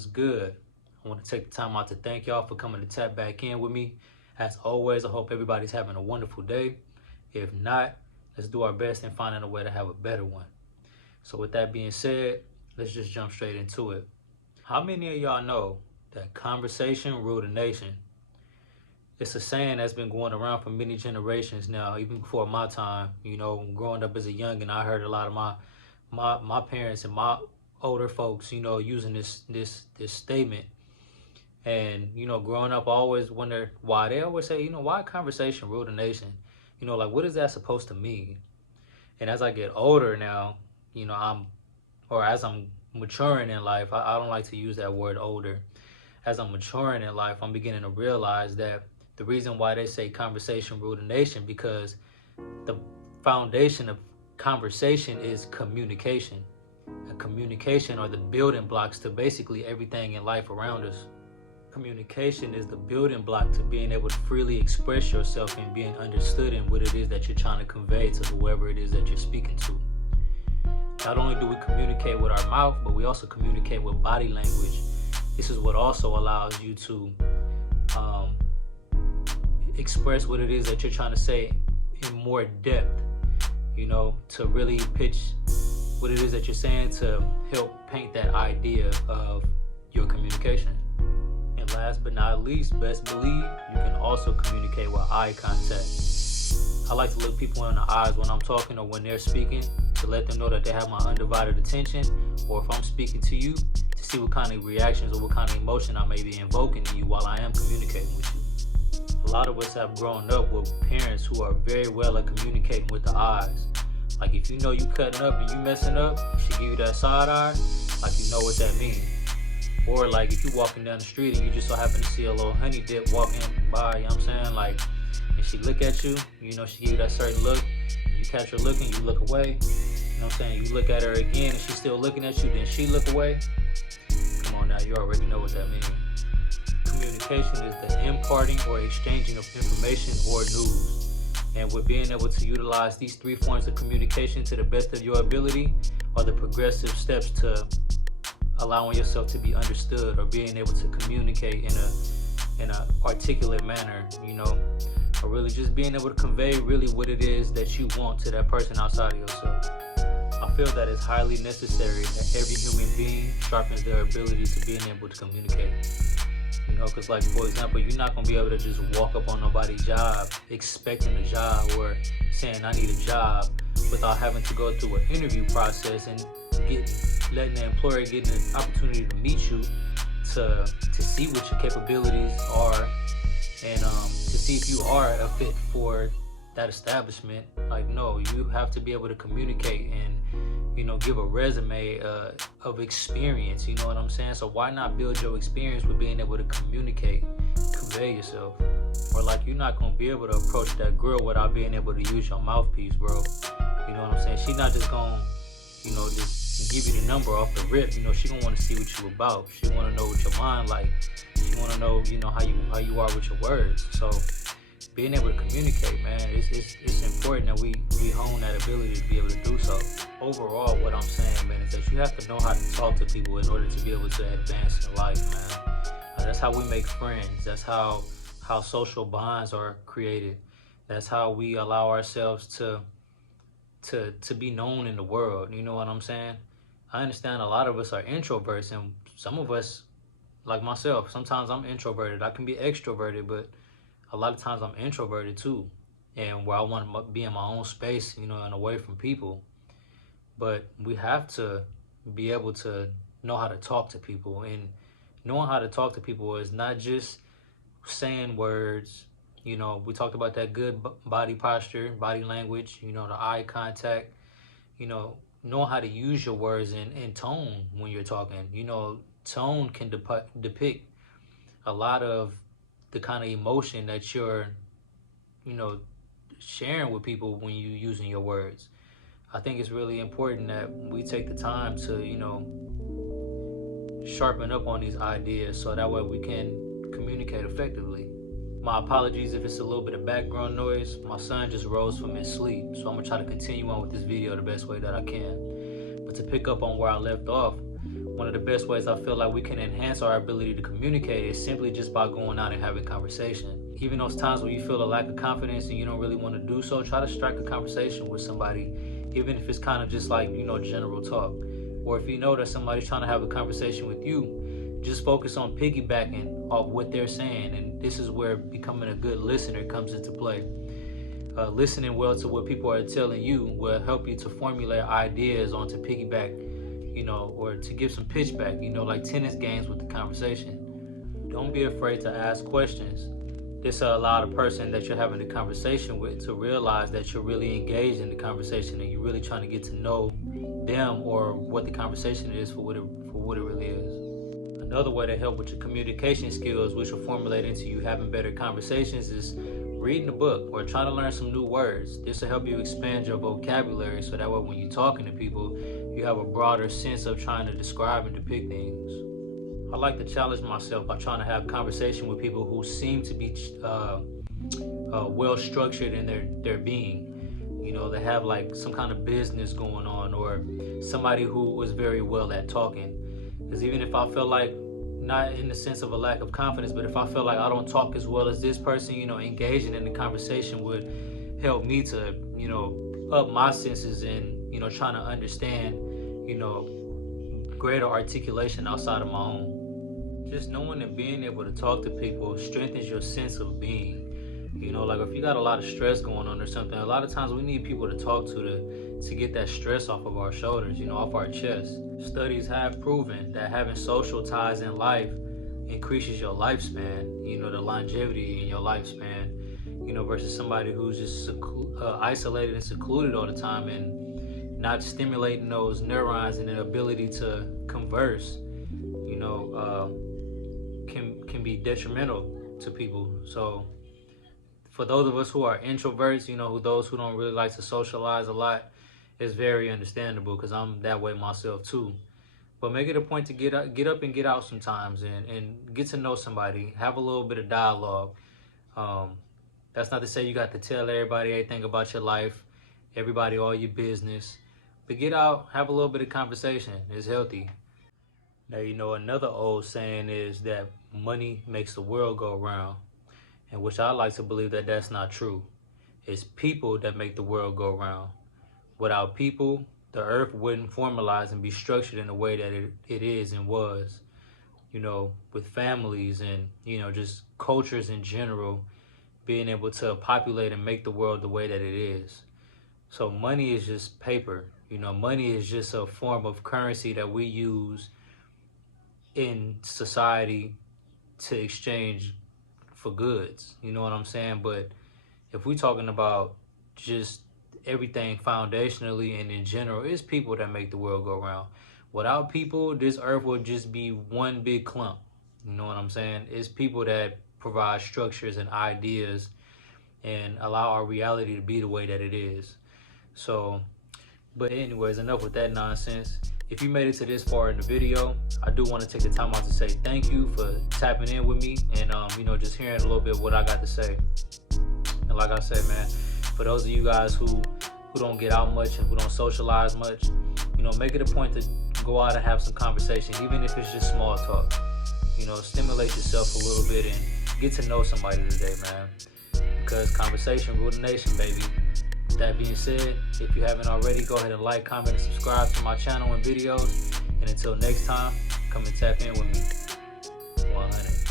was good? I want to take the time out to thank y'all for coming to tap back in with me. As always, I hope everybody's having a wonderful day. If not, let's do our best in finding a way to have a better one. So with that being said, let's just jump straight into it. How many of y'all know that conversation rule the nation? It's a saying that's been going around for many generations now, even before my time. You know, growing up as a youngin', I heard a lot of my parents and my older folks, you know, using this statement. And, you know, growing up, I always wonder why. They always say, you know, why conversation rule the nation? You know, like, what is that supposed to mean? And as I get older now, you know, as I'm maturing in life, I don't like to use that word older. As I'm maturing in life, I'm beginning to realize that the reason why they say conversation rule the nation, because the foundation of conversation is communication. And communication are the building blocks to basically everything in life around us. Communication is the building block to being able to freely express yourself and being understood in what it is that you're trying to convey to whoever it is that you're speaking to. Not only do we communicate with our mouth, but we also communicate with body language. This is what also allows you to express what it is that you're trying to say in more depth, you know, to really pitch what it is that you're saying to help paint that idea of your communication. And last but not least, best believe you can also communicate with eye contact. I like to look people in the eyes when I'm talking or when they're speaking to let them know that they have my undivided attention, or if I'm speaking to you, to see what kind of reactions or what kind of emotion I may be invoking in you while I am communicating with you. A lot of us have grown up with parents who are very well at communicating with the eyes. Like, if you know you cutting up and you messing up, she give you that side eye, like, you know what that means. Or like, if you walking down the street and you just so happen to see a little honey dip walking by, you know what I'm saying? Like, if she look at you, you know, she give you that certain look, you catch her looking, you look away. You know what I'm saying? You look at her again and she's still looking at you, then she look away. Come on now, you already know what that means. Communication is the imparting or exchanging of information or news. And with being able to utilize these three forms of communication to the best of your ability are the progressive steps to allowing yourself to be understood, or being able to communicate in a articulate manner, you know, or really just being able to convey really what it is that you want to that person outside of yourself. I feel that it's highly necessary that every human being sharpens their ability to being able to communicate. You know, because like, for example, you're not going to be able to just walk up on nobody's job expecting a job or saying I need a job without having to go through an interview process and letting the employer get an opportunity to meet you to see what your capabilities are and to see if you are a fit for that establishment. Like, no, you have to be able to communicate and, you know, give a resume of experience, you know what I'm saying? So why not build your experience with being able to communicate, convey yourself? Or like, you're not gonna be able to approach that girl without being able to use your mouthpiece, bro. You know what I'm saying? She's not just gonna, you know, just give you the number off the rip. You know, she gonna want to see what you about. She wanna know what your mind like. She wanna know, you know, how you are with your words. So being able to communicate, man, it's important that we hone that ability to be able to do so. Overall, what I'm saying, man, is that you have to know how to talk to people in order to be able to advance in life, man. That's how we make friends. That's how social bonds are created. That's how we allow ourselves to be known in the world. You know what I'm saying? I understand a lot of us are introverts, and some of us, like myself, sometimes I'm introverted. I can be extroverted, but a lot of times I'm introverted too, and where I want to be in my own space, you know, and away from people. But we have to be able to know how to talk to people, and knowing how to talk to people is not just saying words. You know, we talked about that good body posture, body language, you know, the eye contact, you know, knowing how to use your words and tone when you're talking. You know, tone can depict a lot of the kind of emotion that you're, you know, sharing with people when you're using your words. I think it's really important that we take the time to, you know, sharpen up on these ideas so that way we can communicate effectively. My apologies if it's a little bit of background noise. My son just rose from his sleep, so I'm gonna try to continue on with this video the best way that I can. But to pick up on where I left off, one of the best ways I feel like we can enhance our ability to communicate is simply just by going out and having conversation. Even those times where you feel a lack of confidence and you don't really want to do so, try to strike a conversation with somebody, even if it's kind of just like, general talk. Or if you know that somebody's trying to have a conversation with you, just focus on piggybacking off what they're saying. And this is where becoming a good listener comes into play. Listening well to what people are telling you will help you to formulate ideas on to piggyback, or to give some pitch back, like tennis games with the conversation. Don't be afraid to ask questions. This will allow the person that you're having the conversation with to realize that you're really engaged in the conversation and you're really trying to get to know them or what the conversation is for what it really is. Another way to help with your communication skills, which will formulate into you having better conversations, is reading a book or trying to learn some new words. This will help you expand your vocabulary so that way when you're talking to people, you have a broader sense of trying to describe and depict things. I like to challenge myself by trying to have conversation with people who seem to be well structured in their being. They have like some kind of business going on, or somebody who was very well at talking. Because even if I feel like, not in the sense of a lack of confidence, but if I feel like I don't talk as well as this person, engaging in the conversation would help me to, up my senses and, trying to understand, greater articulation outside of my own. Just knowing and being able to talk to people strengthens your sense of being. Like if you got a lot of stress going on or something, a lot of times we need people to talk to get that stress off of our shoulders, off our chest. Studies have proven that having social ties in life increases your lifespan, the longevity in your lifespan, versus somebody who's just isolated and secluded all the time and not stimulating those neurons and their ability to converse, can be detrimental to people. So for those of us who are introverts, those who don't really like to socialize a lot, it's very understandable because I'm that way myself too. But make it a point to get up and get out sometimes and get to know somebody, have a little bit of dialogue. That's not to say you got to tell everybody everything about your life, everybody all your business. But get out, have a little bit of conversation. It's healthy. Now, another old saying is that money makes the world go round, and which I like to believe that that's not true. It's people that make the world go round. Without people, the earth wouldn't formalize and be structured in the way that it is and was. With families and, just cultures in general, being able to populate and make the world the way that it is. So money is just paper. Money is just a form of currency that we use in society to exchange for goods. You know what I'm saying? But if we're talking about just everything foundationally and in general, it's people that make the world go round. Without people, this earth would just be one big clump. You know what I'm saying? It's people that provide structures and ideas and allow our reality to be the way that it is. So, but anyways, enough with that nonsense. If you made it to this far in the video, I do want to take the time out to say thank you for tapping in with me and just hearing a little bit of what I got to say. And like I said, man, for those of you guys who don't get out much and who don't socialize much, make it a point to go out and have some conversation, even if it's just small talk. Stimulate yourself a little bit and get to know somebody today, man. Because conversation rule the nation, baby. With that being said, if you haven't already, go ahead and like, comment, and subscribe to my channel and videos. And until next time, come and tap in with me. 100.